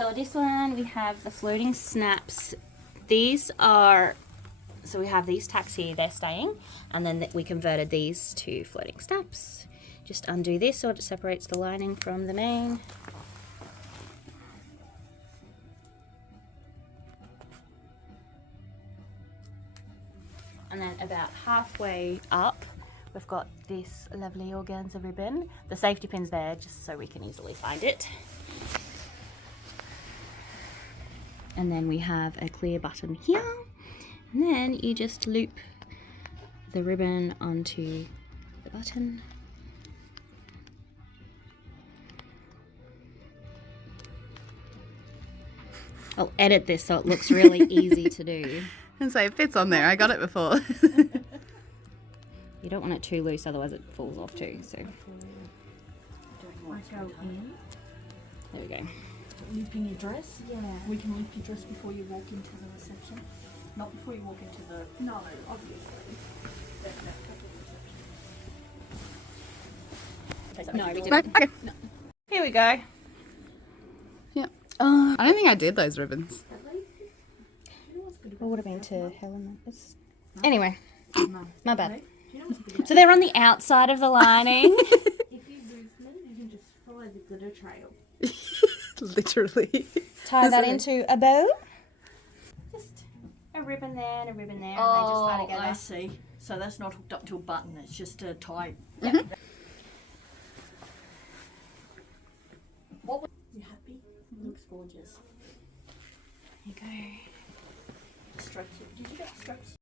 So this one we have the floating snaps. These are, so we have these tacks here, they're staying, and then we converted these to floating snaps. Just undo this so it separates the lining from the main. And then about halfway up, we've got this lovely organza ribbon. The safety pin's there just so we can easily find it. And then we have a clear button here. And then you just loop the ribbon onto the button. I'll edit this so it looks really easy to do. And so it fits on there. I got it before. You don't want it too loose, otherwise it falls off too. So there we go. Looping your dress? Yeah. We can loop your dress before you walk into the reception. Not before you walk into the... No, obviously. No, we didn't. Okay. No. Here we go. Yeah. I don't think I did those ribbons. What would have been to Helen? Anyway, my bad. So they're on the outside of the lining. If you lose them, you can just follow the glitter trail. Literally. Tie that into a bow. Just a ribbon there and a ribbon there, and they just tie together. I see. So that's not hooked up to a button, it's just a tie. Yep. What was... You happy? It looks gorgeous. There you go. Straps. Did you get straps?